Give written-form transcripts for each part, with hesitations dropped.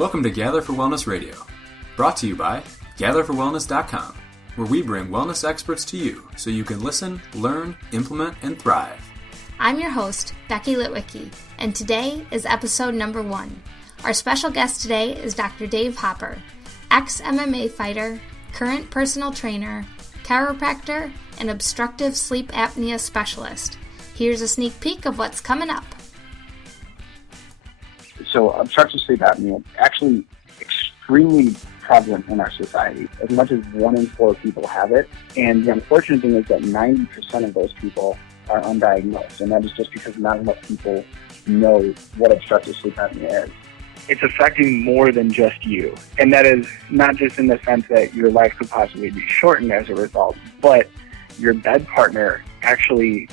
Welcome to Gather for Wellness Radio, brought to you by GatherForWellness.com, where we bring wellness experts to you so you can listen, learn, implement, and thrive. I'm your host, Becky Litwicki, and today is episode number 1. Our special guest today is Dr. Dave Hopper, ex-MMA fighter, current personal trainer, chiropractor, and obstructive sleep apnea specialist. Here's a sneak peek of what's coming up. So obstructive sleep apnea is actually extremely prevalent in our society. As much as 1 in 4 people have it. And the unfortunate thing is that 90% of those people are undiagnosed. And that is just because not enough people know what obstructive sleep apnea is. It's affecting more than just you. And that is not just in the sense that your life could possibly be shortened as a result, but your bed partner actually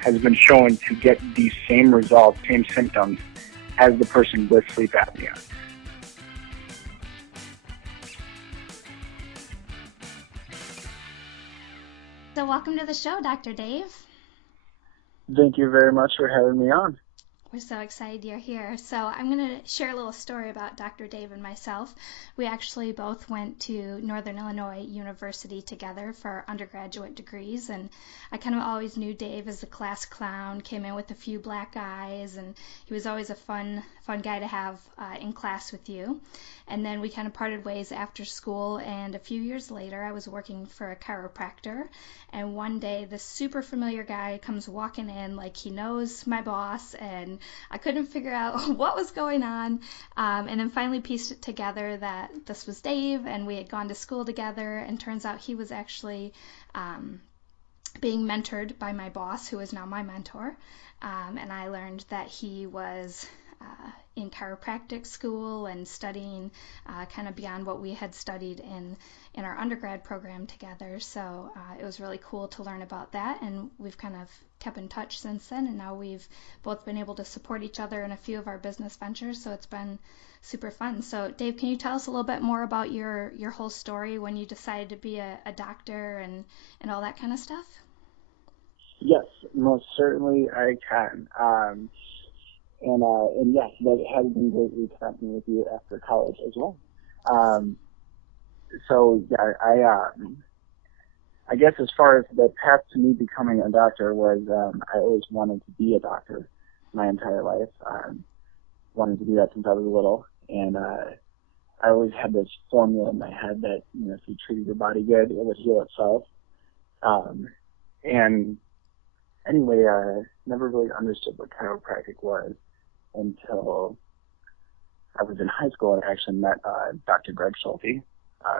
has been shown to get these same results, same symptoms as the person with sleep apnea. So welcome to the show, Dr. Dave. Thank you very much for having me on. We're so excited you're here. So I'm going to share a little story about Dr. Dave and myself. We actually both went to Northern Illinois University together for our undergraduate degrees, and I kind of always knew Dave as the class clown, came in with a few black eyes, and he was always a fun guy to have in class with you. And then we kind of parted ways after school, and a few years later I was working for a chiropractor, and one day this super familiar guy comes walking in like he knows my boss, and I couldn't figure out what was going on, and then finally pieced it together that this was Dave, and we had gone to school together, and turns out he was actually being mentored by my boss, who is now my mentor, and I learned that he was in chiropractic school and studying kind of beyond what we had studied in our undergrad program together. So it was really cool to learn about that, and we've kind of kept in touch since then, and now we've both been able to support each other in a few of our business ventures, so it's been super fun. So Dave, can you tell us a little bit more about your whole story when you decided to be a doctor and all that kind of stuff? Yes, most certainly I can. And yes, that has been great reconnecting with you after college as well. So yeah, I guess as far as the path to me becoming a doctor was, I always wanted to be a doctor my entire life. Wanted to do that since I was little, and I always had this formula in my head that, you know, if you treated your body good, it would heal itself. And anyway, never really understood what chiropractic was until I was in high school and I actually met Dr. Greg Schulte,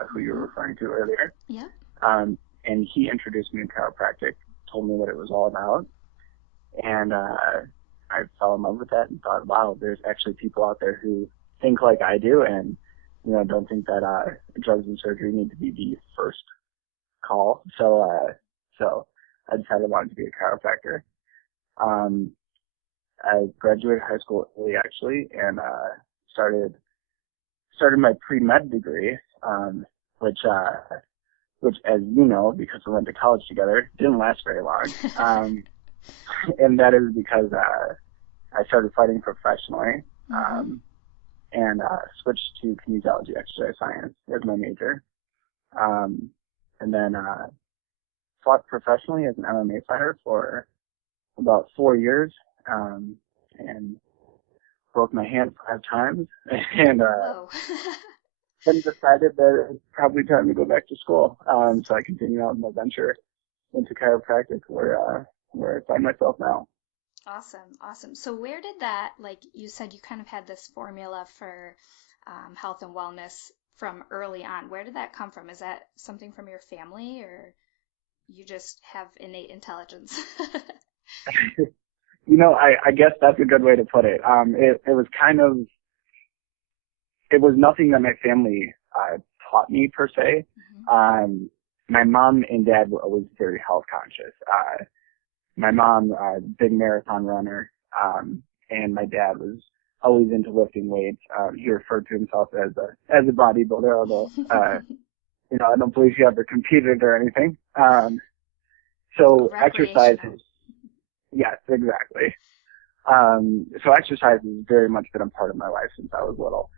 who you were referring to earlier. Yeah. And he introduced me to chiropractic, told me what it was all about, and I fell in love with that and thought, wow, there's actually people out there who think like I do and, you know, don't think that drugs and surgery need to be the first call. So I decided I wanted to be a chiropractor. I graduated high school early, actually, and started my pre-med degree, which, as you know, because we went to college together, didn't last very long. And that is because I started fighting professionally, and switched to kinesiology, exercise science, as my major, and then fought professionally as an MMA fighter for about 4 years, and broke my hand 5 times, and then decided that it's probably time to go back to school. So I continued on my venture into chiropractic, where I find myself now. Awesome. So where did that, like you said, you kind of had this formula for health and wellness from early on. Where did that come from? Is that something from your family, or you just have innate intelligence? You know, I guess that's a good way to put it. It was nothing that my family taught me per se. My mom and dad were always very health conscious. My mom, big marathon runner, and my dad was always into lifting weights. He referred to himself as a bodybuilder, although you know, I don't believe he ever competed or anything. So exercise is, yes, exactly. So exercise has very much been a part of my life since I was little.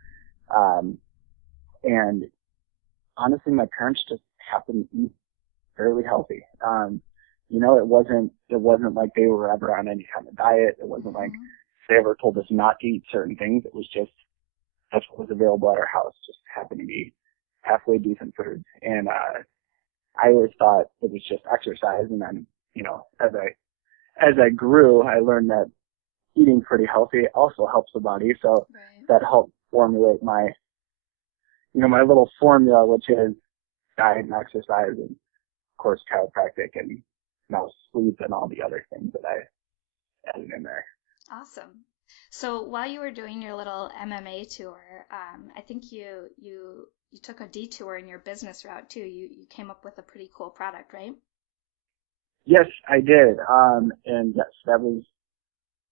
And honestly, my parents just happened to eat fairly healthy. It wasn't like they were ever on any kind of diet. It wasn't like they ever told us not to eat certain things. It was just, that's what was available at our house, just happened to be halfway decent foods. And, I always thought it was just exercise. And then, as I grew, I learned that eating pretty healthy also helps the body. So that helped formulate my little formula, which is diet and exercise and, of course, chiropractic and now sleep and all the other things that I added in there. Awesome. So while you were doing your little MMA tour, I think you took a detour in your business route too. You came up with a pretty cool product, right? Yes, I did. And yes, that was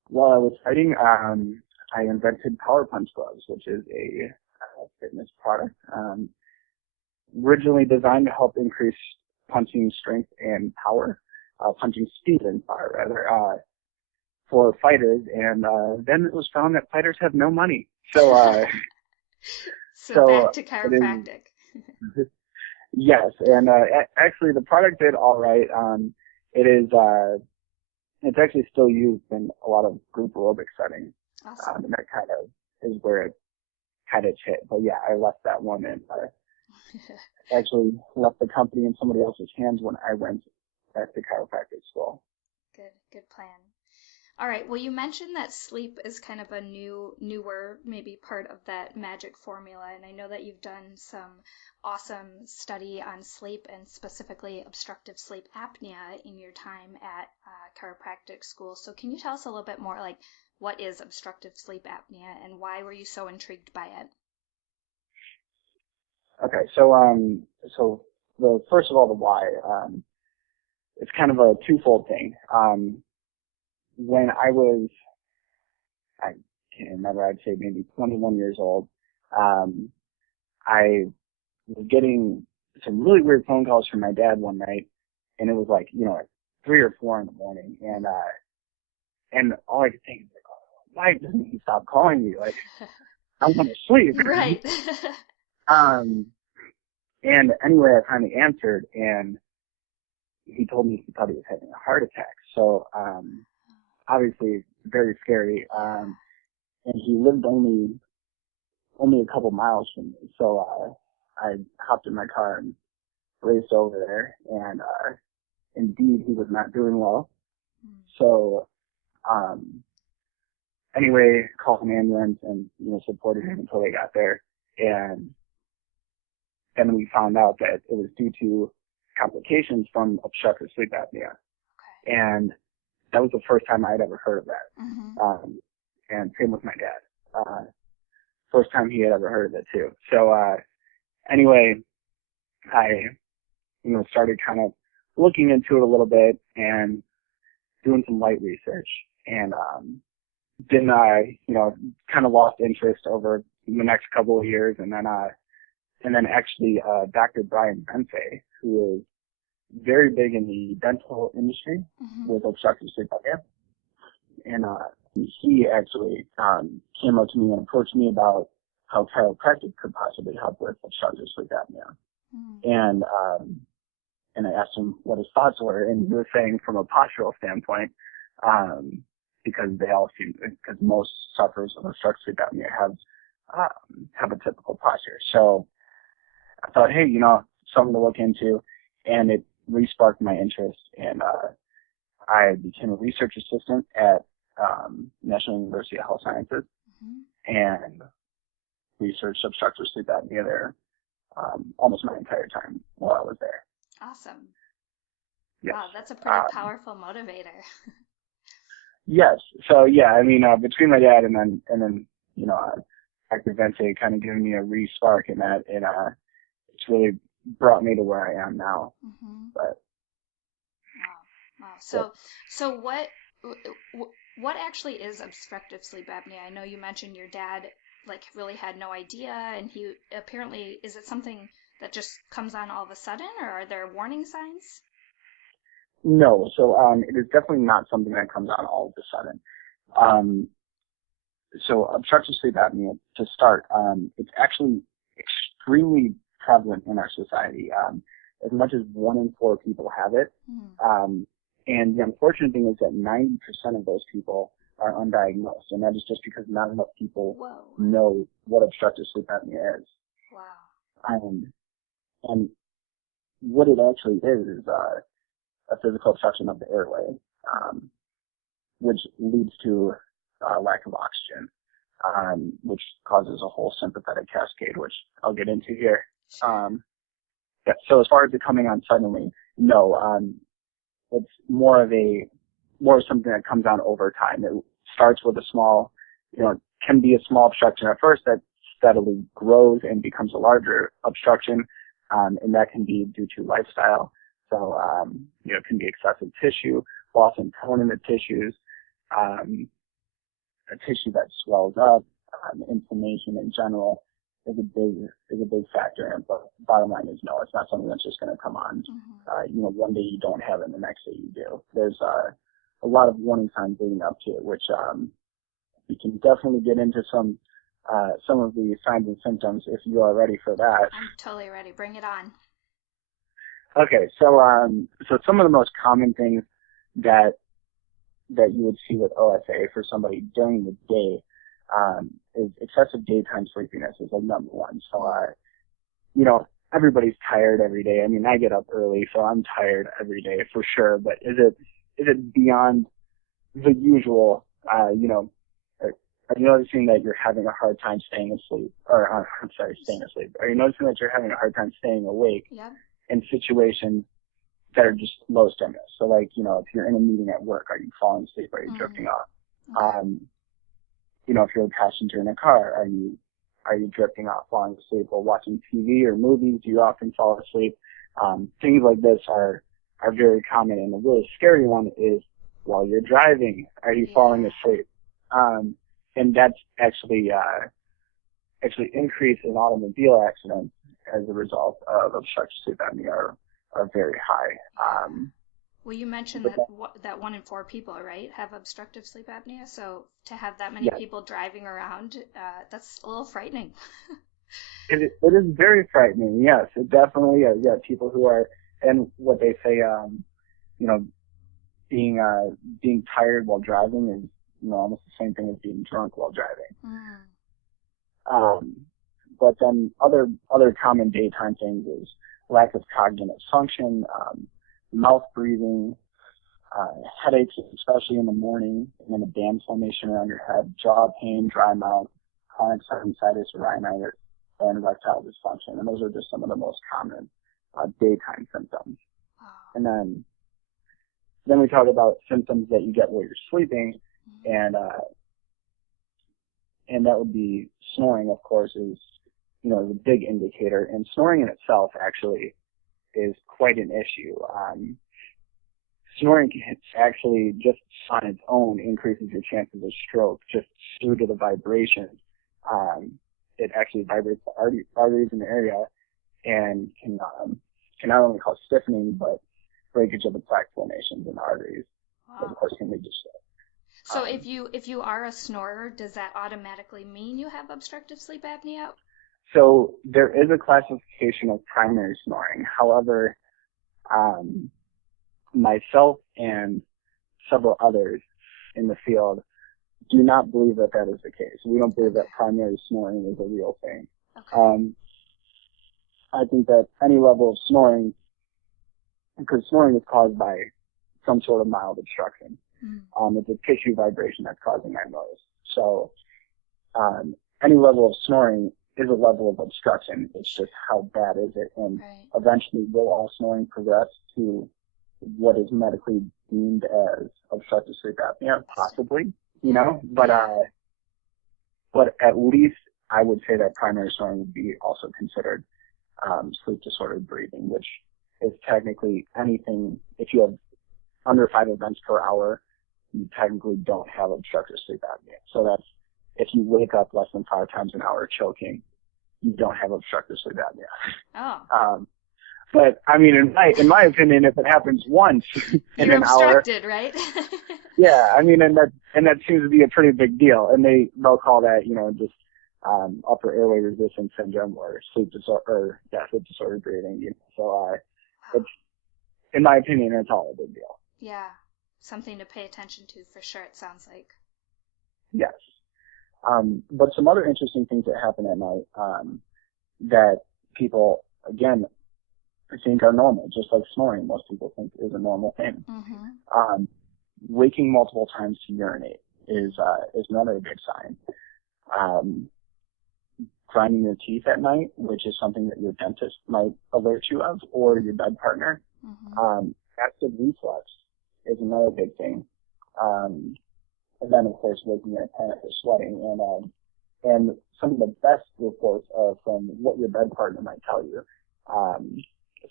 while I was fighting. I invented Power Punch gloves, which is a fitness product, originally designed to help increase punching strength and power, punching speed and power rather, for fighters. And then it was found that fighters have no money. So so back to chiropractic. Yes, and actually the product did all right. It's actually still used in a lot of group aerobic settings. Awesome. And that kind of is where it kind of hit. But yeah, I left that one and actually left the company in somebody else's hands when I went back to chiropractic school. Good plan. All right. Well, you mentioned that sleep is kind of a newer, maybe part of that magic formula. And I know that you've done some awesome study on sleep and specifically obstructive sleep apnea in your time at chiropractic school. So can you tell us a little bit more, like, what is obstructive sleep apnea and why were you so intrigued by it? Okay. So first of all, the why, it's kind of a twofold thing. When I can't remember, I'd say maybe 21 years old, I was getting some really weird phone calls from my dad one night, and it was like, 3 or 4 in the morning, and all I could think is like, why doesn't he stop calling me? Like, I want to sleep. Right. And anyway, I finally answered, and he told me he thought he was having a heart attack. So, obviously very scary. And he lived only a couple miles from me. So, I hopped in my car and raced over there, and, indeed he was not doing well. So, anyway, called an ambulance and, supported him until they got there. And then we found out that it was due to complications from obstructive sleep apnea. Okay. And that was the first time I'd ever heard of that. Mm-hmm. And same with my dad. First time he had ever heard of it too. So, anyway, I, started kind of looking into it a little bit and doing some light research. And, then I, kind of lost interest over the next couple of years. And then actually, Dr. Brian Benfey, who is very big in the dental industry with obstructive sleep apnea. And, he actually, came up to me and approached me about how chiropractic could possibly help with obstructive sleep apnea. And I asked him what his thoughts were, and he was saying from a postural standpoint, because most sufferers of obstructive sleep apnea have a typical posture. So I thought, hey, something to look into, and it re-sparked my interest, and I became a research assistant at National University of Health Sciences, and researched obstructive sleep apnea there almost my entire time while I was there. Awesome. Yes. Wow, that's a pretty powerful motivator. Yes. So yeah, I mean, between my dad and then Dr. Vente kind of giving me a re-spark in that, and it's really brought me to where I am now. But wow. So what actually is obstructive sleep apnea? I know you mentioned your dad really had no idea, and he apparently, is it something that just comes on all of a sudden, or are there warning signs? No, so it is definitely not something that comes on all of a sudden. So obstructive sleep apnea, to start, it's actually extremely prevalent in our society. As much as 1 in 4 people have it. And the unfortunate thing is that 90% of those people are undiagnosed, and that is just because not enough people know what obstructive sleep apnea is. Wow. And what it actually is a physical obstruction of the airway, which leads to lack of oxygen, which causes a whole sympathetic cascade, which I'll get into here. Yeah, so as far as it coming on suddenly, no, it's more of something that comes on over time. It starts with a small, can be a small obstruction at first that steadily grows and becomes a larger obstruction, and that can be due to lifestyle. So, it can be excessive tissue, loss in tone in the tissues, a tissue that swells up, inflammation in general is a big factor. But bottom line is no, it's not something that's just going to come on. One day you don't have it, and the next day you do. There's a lot of warning signs leading up to it, which we can definitely get into some of the signs and symptoms if you are ready for that. I'm totally ready. Bring it on. Okay, so some of the most common things that you would see with OSA for somebody during the day is excessive daytime sleepiness is like number one. So, everybody's tired every day. I mean, I get up early, so I'm tired every day for sure. But is it beyond the usual? Are you noticing that you're having a hard time staying asleep? Staying asleep. Are you noticing that you're having a hard time staying awake? Yeah. In situations that are just low stimulus? So, like, if you're in a meeting at work, are you falling asleep? Are you drifting off? Okay. If you're a passenger in a car, are you drifting off, falling asleep? While watching TV or movies, do you often fall asleep? Things like this are very common, and the really scary one is while you're driving, are you falling asleep? And that's actually increase in automobile accidents as a result of obstructive sleep apnea are very high. Well, you mentioned that 1 in 4 people, right, have obstructive sleep apnea. So to have that many people driving around, that's a little frightening. It is very frightening. Yes, it definitely is. Yeah, people who are, and what they say, being tired while driving is almost the same thing as being drunk while driving. But then other common daytime things is lack of cognitive function, mouth breathing, headaches, especially in the morning, and then a band formation around your head, jaw pain, dry mouth, chronic sinusitis, rhinitis, and erectile dysfunction. And those are just some of the most common daytime symptoms. And then we talk about symptoms that you get while you're sleeping, and that would be snoring, of course, is the big indicator. And snoring in itself actually is quite an issue. Snoring actually just on its own increases your chances of stroke just due to the vibration. It actually vibrates the arteries in the area and can not only cause stiffening but breakage of the plaque formations in the arteries. Of course, can lead to stroke. So if you are a snorer, does that automatically mean you have obstructive sleep apnea? So there is a classification of primary snoring. However, myself and several others in the field do not believe that is the case. We don't believe that primary snoring is a real thing. Okay. I think that any level of snoring, because snoring is caused by some sort of mild obstruction. It's a tissue vibration that's causing that noise. So any level of snoring is a level of obstruction. It's just how bad is it, and eventually will all snoring progress to what is medically deemed as obstructive sleep apnea? Possibly, but at least I would say that primary snoring would be also considered sleep disordered breathing, which is technically anything. If you have under 5 events per hour, you technically don't have obstructive sleep apnea. So that's if you wake up less than 5 times an hour choking, you don't have obstructive sleep apnea. But I mean, in my opinion, if it happens once in You're an hour, obstructed, right? yeah, I mean, and that seems to be a pretty big deal. And they'll call that, just upper airway resistance syndrome or sleep disorder breathing. So it's, in my opinion, it's all a big deal. Yeah, something to pay attention to for sure. It sounds like. Yes. But some other interesting things that happen at night that people, again, think are normal, just like snoring, most people think is a normal thing. Mm-hmm. Waking multiple times to urinate is another big sign. Grinding your teeth at night, which is something that your dentist might alert you of, or your bed partner. Mm-hmm. Acid reflux is another big thing. And then, of course, waking at panic or sweating. And some of the best reports are from what your bed partner might tell you,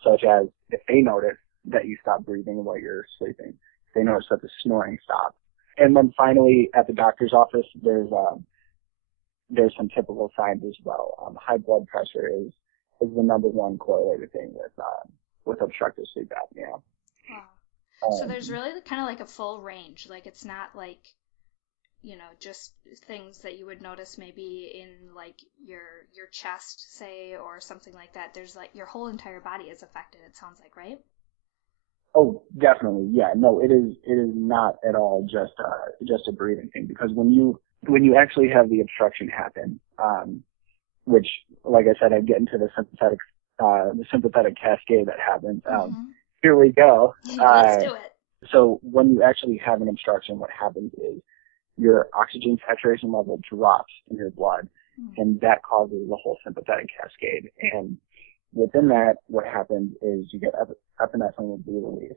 such as if they notice that you stop breathing while you're sleeping, if they notice that the snoring stops. And then finally, at the doctor's office, there's some typical signs as well. High blood pressure is the number one correlated thing with obstructive sleep apnea. Wow. So there's really kind of like a full range. Like it's not like, just things that you would notice maybe in like your chest, say, or something like that. There's like your whole entire body is affected, it sounds like, right? Oh, definitely. Yeah. No, it is not at all just a breathing thing, because when you actually have the obstruction happen, which, like I said, I get into the sympathetic cascade that happens. Mm-hmm. Here we go. Let's do it. So when you actually have an obstruction, what happens is your oxygen saturation level drops in your blood, and that causes the whole sympathetic cascade. And within that, what happens is you get epinephrine will be released.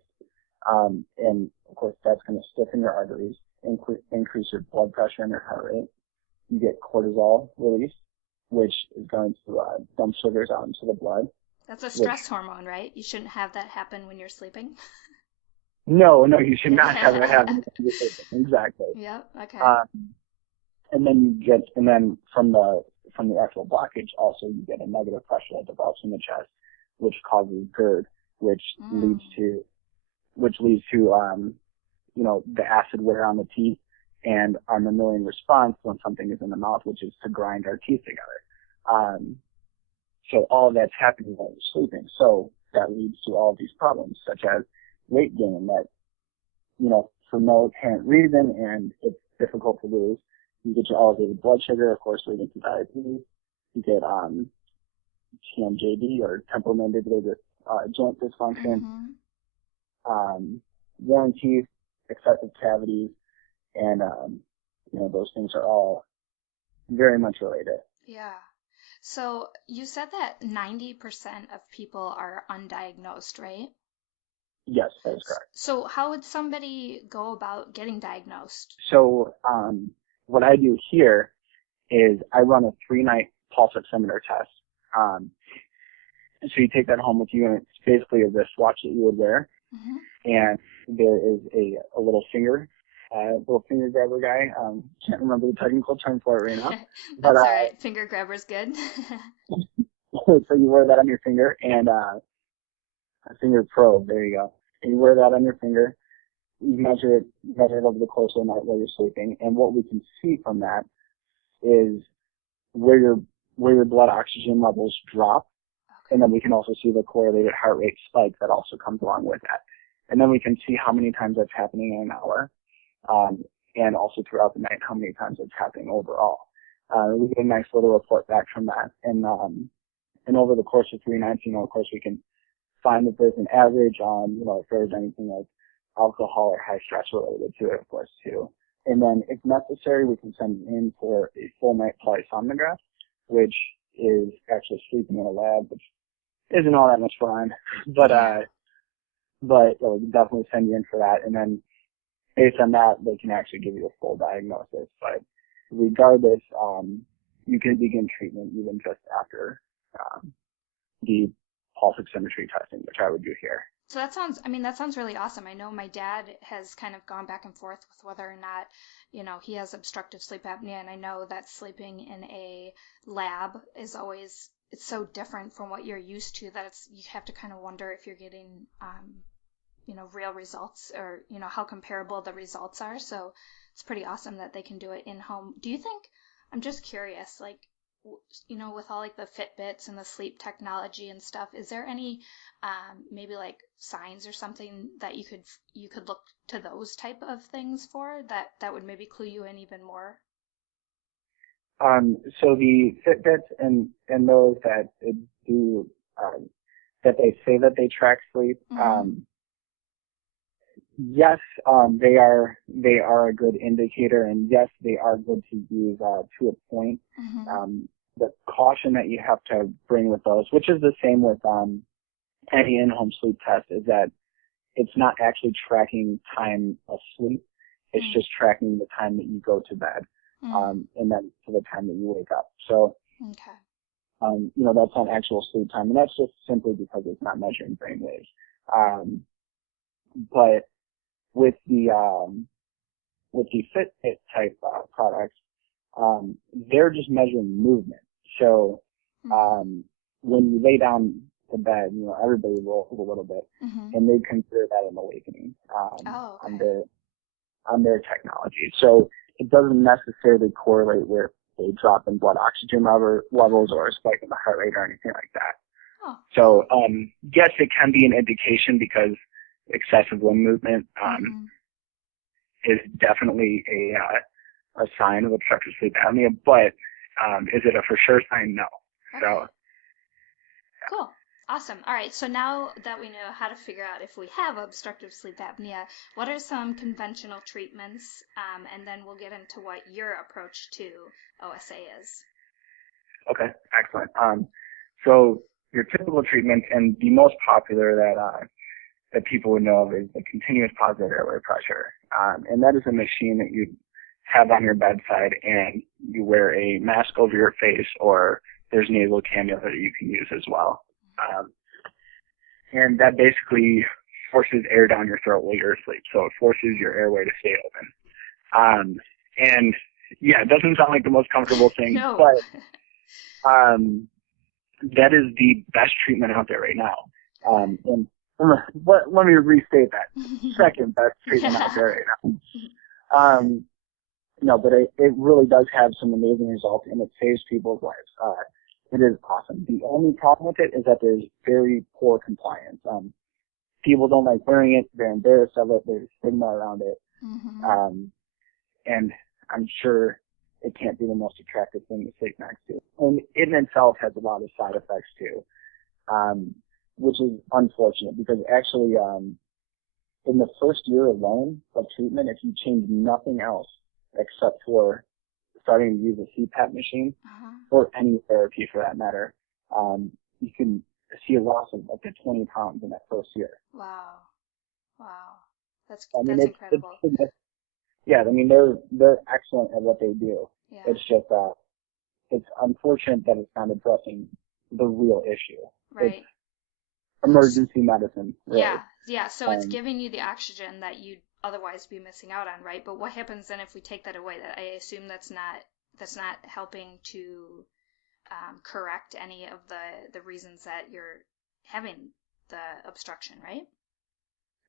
And of course, that's going to stiffen your arteries, increase your blood pressure and your heart rate. You get cortisol released, which is going to dump sugars out into the blood. That's a stress hormone, right? You shouldn't have that happen when you're sleeping. No, you should not have that happen. Exactly. Yep. Okay. And then from the actual blockage, also you get a negative pressure that develops in the chest, which causes GERD, which leads to the acid wear on the teeth and our mammalian response when something is in the mouth, which is to grind our teeth together. So all of that's happening while you're sleeping. So that leads to all of these problems, such as weight gain that, for no apparent reason, and it's difficult to lose. You get your elevated blood sugar, of course, leading to diabetes. You get TMJD, or temporomandibular joint dysfunction, worn teeth, excessive cavities, and those things are all very much related. Yeah. So you said that 90% of people are undiagnosed, right? Yes, that is correct. So how would somebody go about getting diagnosed? So what I do here is I run a 3-night pulse oximeter test. So you take that home with you, and it's basically a wristwatch that you would wear. Mm-hmm. And there is a little finger grabber guy. Can't remember the technical term for it right now. That's all right. Finger grabber's good. So you wear that on your finger, and a finger probe. There you go. And you wear that on your finger. You measure it over the course of the night while you're sleeping. And what we can see from that is where your blood oxygen levels drop. Okay. And then we can also see the correlated heart rate spike that also comes along with that. And then we can see how many times that's happening in an hour. And also throughout the night, how many times it's happening overall. We get a nice little report back from that. And over the course of 3 nights, of course, we can find if there's an average on, if there's anything like alcohol or high stress related to it, of course, too. And then if necessary, we can send in for a full night polysomnograph, which is actually sleeping in a lab, which isn't all that much fun. But we can definitely send you in for that. And then based on that, they can actually give you a full diagnosis. But regardless, you can begin treatment even just after the pulse oximetry testing, which I would do here. So that sounds really awesome. I know my dad has kind of gone back and forth with whether or not, he has obstructive sleep apnea, and I know that sleeping in a lab is always, it's so different from what you're used to that you have to kind of wonder if you're getting real results, or how comparable the results are. So it's pretty awesome that they can do it in home. Do you think, I'm just curious, like, with all like the Fitbits and the sleep technology and stuff, is there any maybe like signs or something that you could look to those type of things for that would maybe clue you in even more? So the Fitbits and those that do that they say that they track sleep, yes, they are a good indicator, and yes, they are good to use to a point. The caution that you have to bring with those, which is the same with any in-home sleep test, is that it's not actually tracking time of sleep. It's just tracking the time that you go to bed, and then to the time that you wake up. So, that's not actual sleep time, and that's just simply because it's not measuring brain waves. But with the Fitbit type products, they're just measuring movement. So when you lay down to bed, everybody rolls a little bit, and they consider that an awakening on their technology. So it doesn't necessarily correlate with a drop in blood oxygen levels or a spike in the heart rate or anything like that. Oh. So yes, it can be an indication because excessive limb movement is definitely a sign of obstructive sleep apnea, but is it a for sure sign? No. Okay. So cool. Awesome. All right. So now that we know how to figure out if we have obstructive sleep apnea, what are some conventional treatments? And then we'll get into what your approach to OSA is. Okay. Excellent. So your typical treatment, and the most popular that people would know of, is the continuous positive airway pressure. And that is a machine that you have on your bedside, and you wear a mask over your face, or there's nasal cannula that you can use as well. And that basically forces air down your throat while you're asleep. So it forces your airway to stay open. And yeah, it doesn't sound like the most comfortable thing, No. but that is the best treatment out there right now. And let me restate that. Second best treatment out there right now. No, but it really does have some amazing results, and it saves people's lives. It is awesome. The only problem with it is that there's very poor compliance. People don't like wearing it. They're embarrassed of it. There's stigma around it. And I'm sure it can't be the most attractive thing to sleep next to. And it in itself has a lot of side effects too, which is unfortunate because actually, in the first year alone of treatment, if you change nothing else except for starting to use a CPAP machine or any therapy for that matter, you can see a loss of up to 20 pounds in that first year. Wow. That's incredible. Yeah, I mean, they're excellent at what they do. Yeah. It's just, it's unfortunate that it's not addressing the real issue. Right. It's emergency medicine. Really. Yeah. So it's giving you the oxygen that you'd otherwise be missing out on, right? But what happens then if we take that away? That I assume that's not helping to correct any of the reasons that you're having the obstruction, right?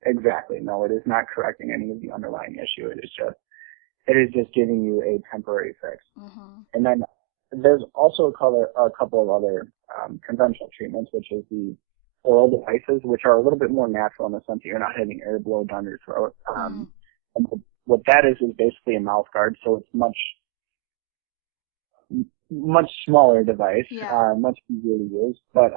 Exactly. No, it is not correcting any of the underlying issue. It is just giving you a temporary fix. And then there's also a couple of other conventional treatments, which is the oral devices, which are a little bit more natural in the sense that you're not having air blow down your throat. And what that is basically a mouth guard, so it's much smaller device, much easier to use. But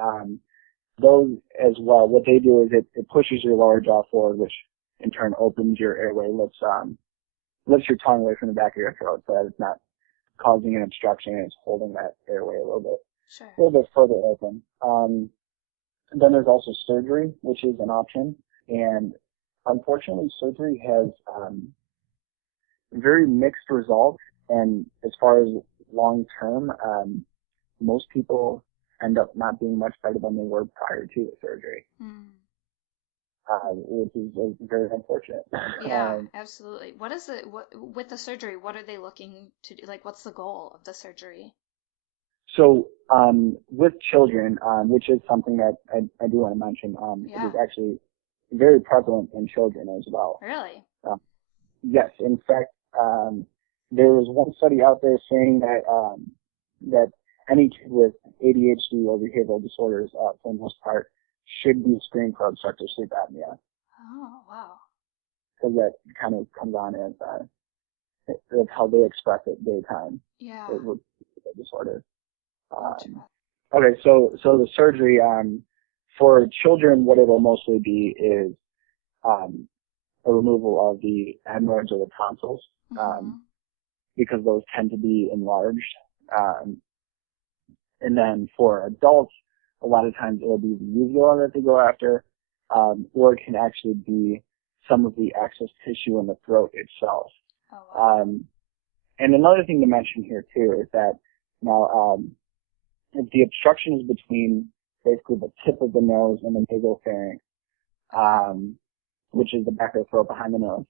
those as well, what they do is it pushes your lower jaw forward, which in turn opens your airway, lifts your tongue away from the back of your throat so that it's not causing an obstruction and it's holding that airway a little bit further open. Then there's also surgery, which is an option. And unfortunately, surgery has very mixed results. And as far as long term, most people end up not being much better than they were prior to the surgery, which is very unfortunate. Yeah, absolutely. With the surgery, what are they looking to do? Like, what's the goal of the surgery? So with children, which is something that I do want to mention, it is actually very prevalent in children as well. Really? Yes. In fact, there was one study out there saying that that any kid with ADHD or behavioral disorders, for the most part, should be screened for obstructive sleep apnea. Oh, wow. Because that kind of comes on as that's how they express it daytime. Yeah. With disorder. Okay, so the surgery for children, what it'll mostly be is a removal of the adenoids or the tonsils, because those tend to be enlarged. And then for adults, a lot of times it'll be the uvula that they go after, or it can actually be some of the excess tissue in the throat itself. Oh, wow. And another thing to mention here too is that now if the obstruction is between basically the tip of the nose and the nasopharynx, which is the back of the throat behind the nose.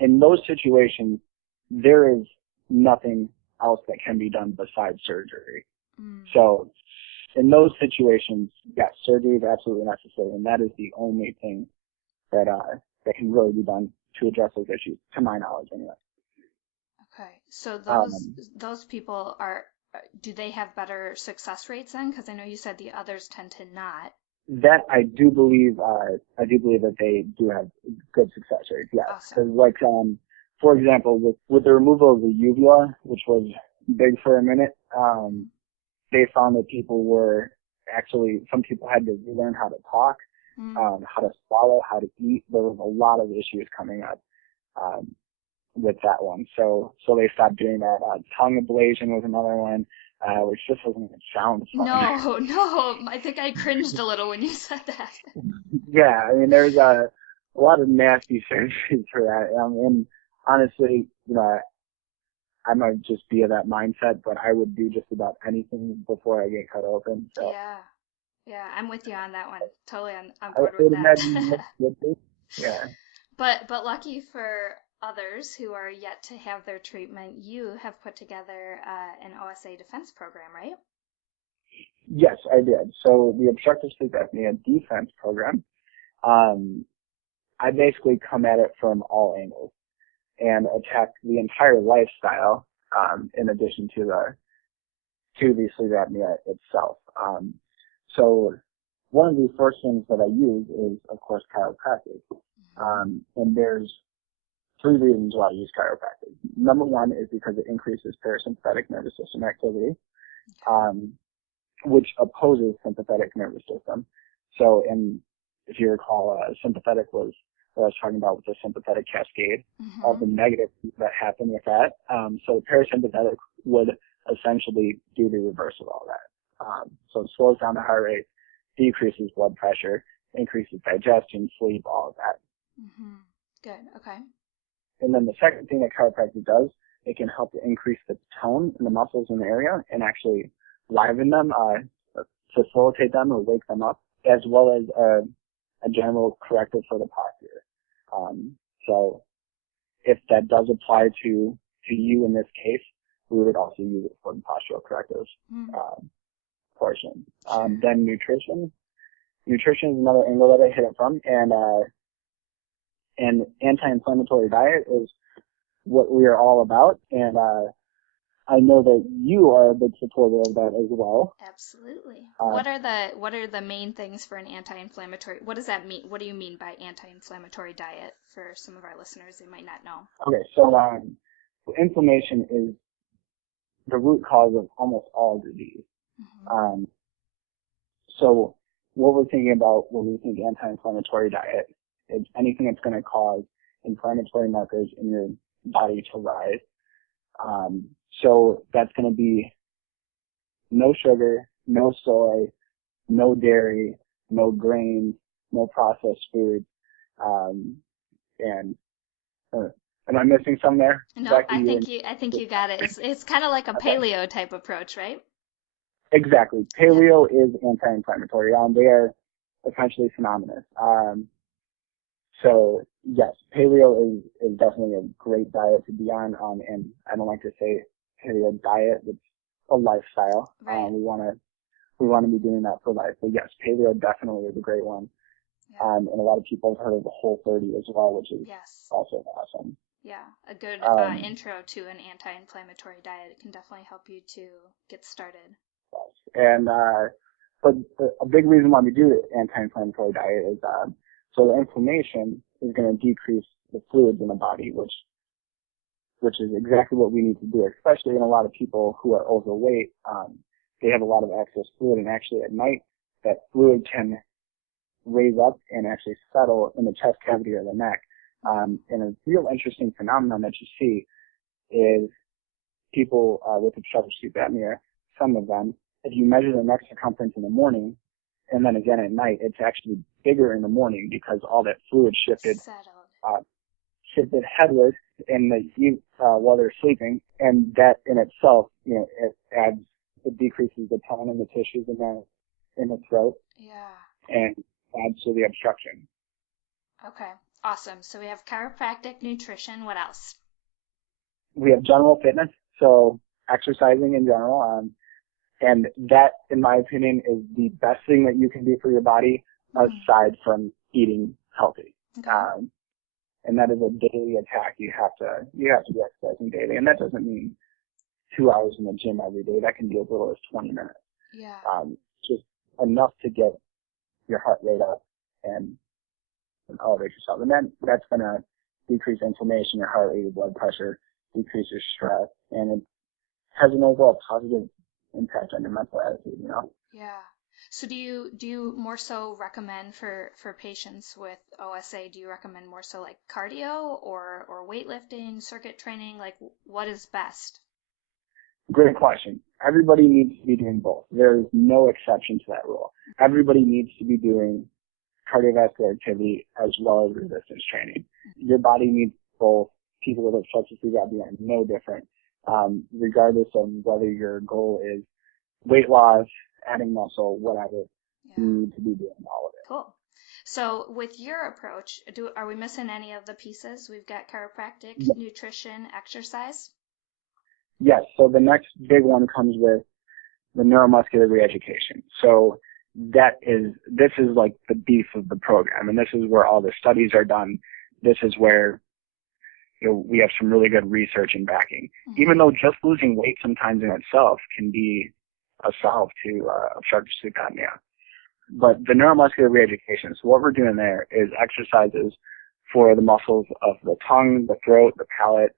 In those situations, there is nothing else that can be done besides surgery. So in those situations, yes, surgery is absolutely necessary, and that is the only thing that that can really be done to address those issues, to my knowledge anyway. Okay, so those people do they have better success rates then? Because I know you said the others tend to not. That I do believe that they do have good success rates. Yes, because like for example, with the removal of the uvula, which was big for a minute, they found that some people had to relearn how to talk, how to swallow, how to eat. There was a lot of issues coming up with that one. So they stopped doing that. Tongue ablation was another one, which just doesn't sound fun. No. I think I cringed a little when you said that. Yeah, I mean, there's a lot of nasty surgeries for that. And honestly, I might just be of that mindset, but I would do just about anything before I get cut open. So. Yeah, I'm with you on that one. Totally on board with that. Yeah. But lucky for others who are yet to have their treatment, you have put together an OSA defense program, right? Yes, I did. So the obstructive sleep apnea defense program, I basically come at it from all angles and attack the entire lifestyle, in addition to the sleep apnea itself. So one of the first things that I use is, of course, chiropractic. And there's 3 reasons why I use chiropractic. Number one is because it increases parasympathetic nervous system activity, which opposes sympathetic nervous system. So, if you recall, sympathetic was what I was talking about with the sympathetic cascade, all the negative that happen with that. So parasympathetic would essentially do the reverse of all that. So it slows down the heart rate, decreases blood pressure, increases digestion, sleep, all of that. Good. Okay. And then the second thing that chiropractic does, it can help to increase the tone in the muscles in the area and actually liven them, facilitate them or wake them up, as well as a general corrective for the posture. So if that does apply to you in this case, we would also use it for the postural corrective portion. Then nutrition. Nutrition is another angle that I hit it from, and an anti-inflammatory diet is what we are all about, and I know that you are a big supporter of that as well. Absolutely. What are the main things for an anti-inflammatory? What does that mean? What do you mean by anti-inflammatory diet for some of our listeners they might not know? Okay, so inflammation is the root cause of almost all disease. So what we're thinking about when we think anti-inflammatory diet is anything that's going to cause inflammatory markers in your body to rise. So that's going to be no sugar, no soy, no dairy, no grains, no processed food. And am I missing some there? No, I think you got it. It's kind of like a paleo type approach, right? Exactly. Paleo is anti-inflammatory. They are essentially synonymous. So yes, paleo is definitely a great diet to be on. And I don't like to say paleo diet. It's a lifestyle. Right. We want to be doing that for life. But yes, paleo definitely is a great one. Yeah. And a lot of people have heard of the Whole30 as well, which is Yes. also awesome. Yeah, a good intro to an anti-inflammatory diet. It can definitely help you to get started. And but a big reason why we do the anti-inflammatory diet is so the inflammation is going to decrease the fluids in the body, which is exactly what we need to do, especially in a lot of people who are overweight. They have a lot of excess fluid, and actually at night that fluid can raise up and actually settle in the chest cavity or the neck. And a real interesting phenomenon that you see is people with obstructive sleep apnea, some of them, if you measure their neck circumference in the morning and then again at night, it's actually bigger in the morning because all that fluid shifted headward while they're sleeping, and that in itself, it decreases the tone in the tissues in the throat. Yeah. And adds to the obstruction. Okay, awesome. So we have chiropractic, nutrition. What else? We have general fitness, so exercising in general, and that, in my opinion, is the best thing that you can do for your body aside from eating healthy. Okay. And that is a daily attack. You have to be exercising daily, and that doesn't mean 2 hours in the gym every day. That can be as little as 20 minutes. Yeah. Just enough to get your heart rate up and elevate yourself. And that's going to decrease inflammation, your heart rate, your blood pressure, decrease your stress, and it has an overall positive impact on your mental attitude, Yeah. So do you more so recommend for patients with OSA, do you recommend more so like cardio or weightlifting, circuit training? Like what is best? Great question. Everybody needs to be doing both. There is no exception to that rule. Everybody needs to be doing cardiovascular activity as well as resistance training. Your body needs both. People with obstructive sleep apnea are no different, regardless of whether your goal is weight loss, adding muscle, whatever. Yeah. You need to be doing all of it. Cool. So with your approach, are we missing any of the pieces? We've got chiropractic, nutrition, exercise. Yes. So the next big one comes with the neuromuscular reeducation. So this is like the beef of the program, and this is where all the studies are done. This is where we have some really good research and backing. Mm-hmm. Even though just losing weight sometimes in itself can be a solve to obstructive sleep apnea. But the neuromuscular reeducation, so what we're doing there is exercises for the muscles of the tongue, the throat, the palate,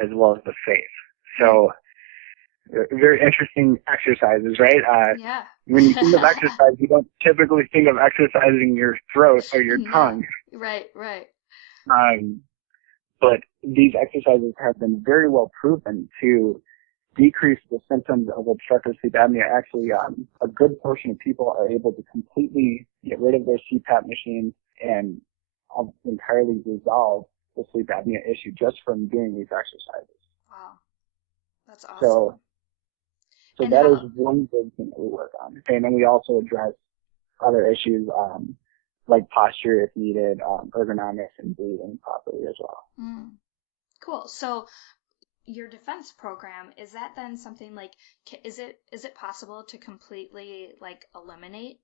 as well as the face. So very interesting exercises, right? Yeah. When you think of exercise, you don't typically think of exercising your throat or your tongue. Right. But these exercises have been very well proven to decrease the symptoms of obstructive sleep apnea. Actually, a good portion of people are able to completely get rid of their CPAP machines and entirely resolve the sleep apnea issue just from doing these exercises. Wow. That's awesome. So that is one big thing that we work on. And then we also address other issues like posture if needed, ergonomics, and breathing properly as well. Cool. So your defense program, is that then something like, is it possible to completely like eliminate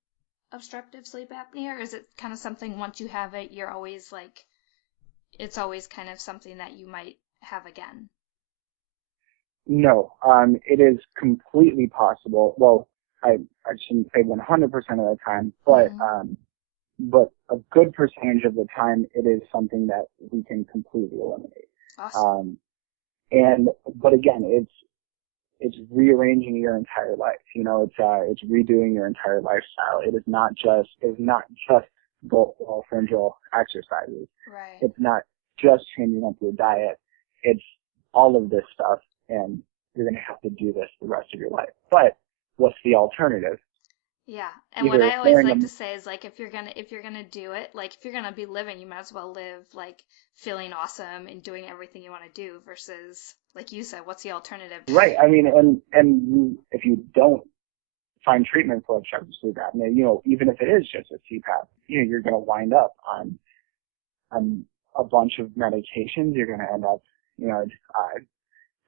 obstructive sleep apnea, or is it kind of something once you have it, you're always like, it's always kind of something that you might have again? No, it is completely possible. Well, I shouldn't say 100% of the time, but a good percentage of the time it is something that we can completely eliminate. Awesome. But again, it's rearranging your entire life. It's redoing your entire lifestyle. It is not just pharyngeal exercises. Right. It's not just changing up your diet. It's all of this stuff, and you're going to have to do this the rest of your life. But what's the alternative? Yeah. And what I always like to say is, like, if you're gonna do it, like, if you're gonna be living, you might as well live like feeling awesome and doing everything you want to do versus, like you said, what's the alternative? Right. I mean, and if you don't find treatment for obstructive sleep apnea, even if it is just a CPAP, you're going to wind up on a bunch of medications. You're going to end up,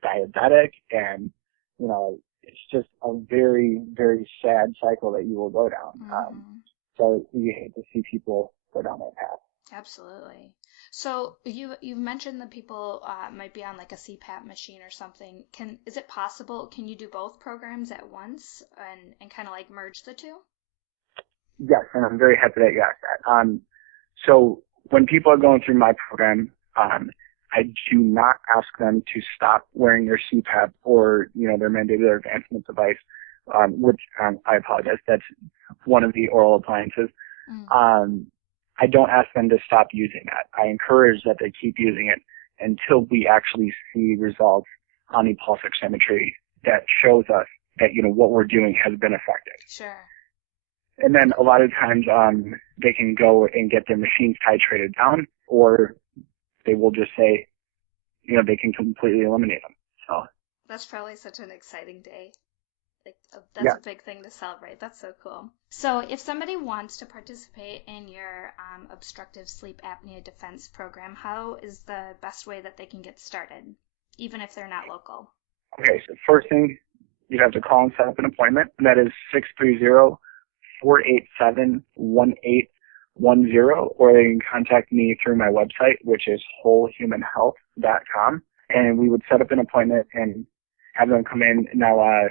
diabetic, and it's just a very, very sad cycle that you will go down. So you hate to see people go down that path. Absolutely. So you've mentioned that people might be on like a CPAP machine or something. Is it possible? Can you do both programs at once and kind of like merge the two? Yes, and I'm very happy that you asked that. So when people are going through my program, I do not ask them to stop wearing their CPAP or, their mandibular advancement device, which I apologize. That's one of the oral appliances. I don't ask them to stop using that. I encourage that they keep using it until we actually see results on the pulse oximetry that shows us that, what we're doing has been effective. Sure. And then a lot of times they can go and get their machines titrated down, or they will just say, they can completely eliminate them. So that's probably such an exciting day. That's a big thing to celebrate. That's so cool. So if somebody wants to participate in your obstructive sleep apnea defense program, how is the best way that they can get started, even if they're not local? Okay, so first thing, you have to call and set up an appointment. That is 630-487-1810, or they can contact me through my website, which is wholehumanhealth.com, and we would set up an appointment and have them come in. Now,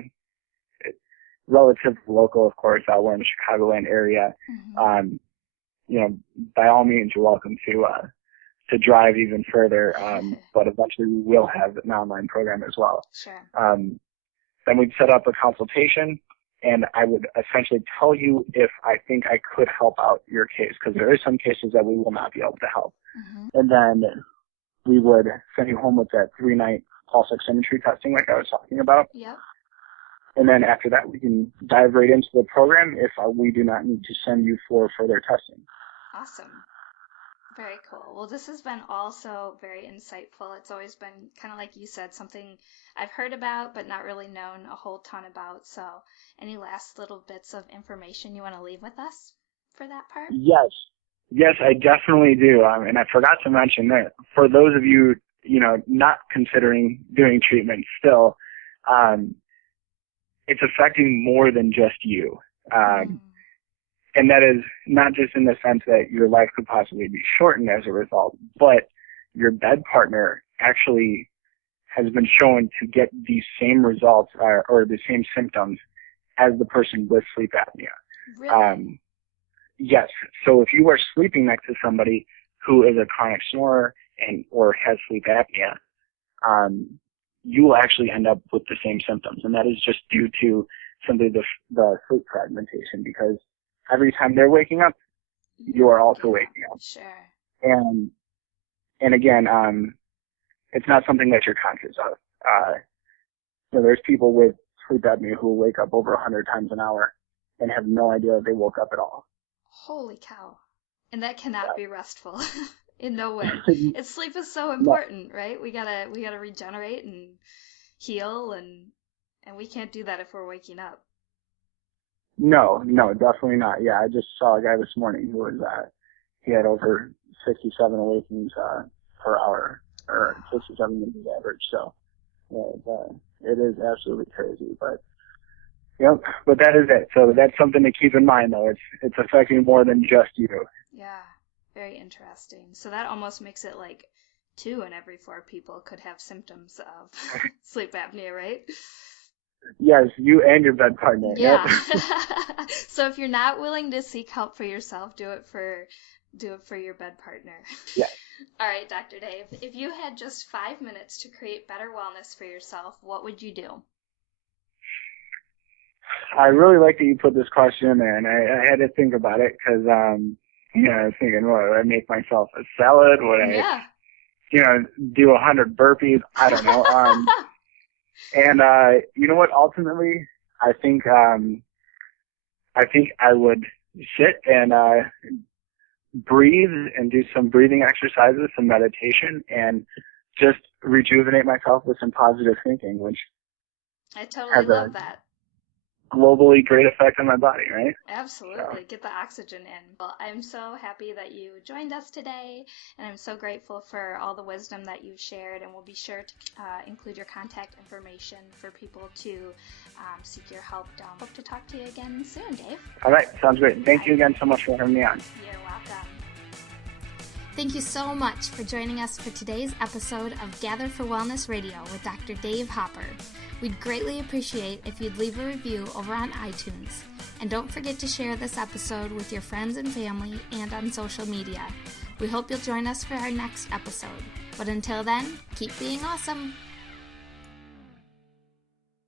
relative local, of course, we're in the Chicagoland area. By all means, you're welcome to drive even further, but eventually we will have an online program as well. Sure. Then we'd set up a consultation, and I would essentially tell you if I think I could help out your case, because there are some cases that we will not be able to help. And then we would send you home with that 3-night pulse oximetry testing like I was talking about. Yep. And then after that, we can dive right into the program if we do not need to send you for further testing. Awesome. Very cool. Well, this has been also very insightful. It's always been kind of like you said, something I've heard about but not really known a whole ton about. So any last little bits of information you want to leave with us for that part? Yes, I definitely do. And I forgot to mention that for those of you, not considering doing treatment still, it's affecting more than just you. And that is not just in the sense that your life could possibly be shortened as a result, but your bed partner actually has been shown to get the same results or the same symptoms as the person with sleep apnea. Really? Yes. So if you are sleeping next to somebody who is a chronic snorer or has sleep apnea, you will actually end up with the same symptoms. And that is just due to simply the sleep fragmentation, because every time they're waking up, you are also waking up. Sure. And again, it's not something that you're conscious of. There's people with sleep apnea who will wake up over 100 times an hour and have no idea that they woke up at all. Holy cow. And that cannot be restful. In no way. Sleep is so important, right? We gotta regenerate and heal, and we can't do that if we're waking up. No, definitely not. Yeah, I just saw a guy this morning who was he had over 67 awakenings per hour, or 67 minutes average. So it is absolutely crazy, but but that is it. So that's something to keep in mind, though. It's affecting more than just you. Yeah. Very interesting. So that almost makes it like 2 in every 4 people could have symptoms of sleep apnea, right? Yes, you and your bed partner. Yeah. Yep. So if you're not willing to seek help for yourself, do it for your bed partner. Yeah. All right, Dr. Dave, if you had just 5 minutes to create better wellness for yourself, what would you do? I really like that you put this question in there, and I had to think about it because I was thinking, well, would I make myself a salad? Would I, do 100 burpees? I don't know. And you know what? Ultimately, I think I would sit and breathe and do some breathing exercises, some meditation, and just rejuvenate myself with some positive thinking, which I totally love that. globally great effect on my body, right? Absolutely. Get the oxygen in. Well, I'm so happy that you joined us today, and I'm so grateful for all the wisdom that you've shared, and we'll be sure to include your contact information for people to seek your help. Hope to talk to you again soon, Dave. All right. Sounds great. Thank you again so much for having me on. You're welcome. Thank you so much for joining us for today's episode of Gather for Wellness Radio with Dr. Dave Hopper. We'd greatly appreciate if you'd leave a review over on iTunes. And don't forget to share this episode with your friends and family and on social media. We hope you'll join us for our next episode. But until then, keep being awesome.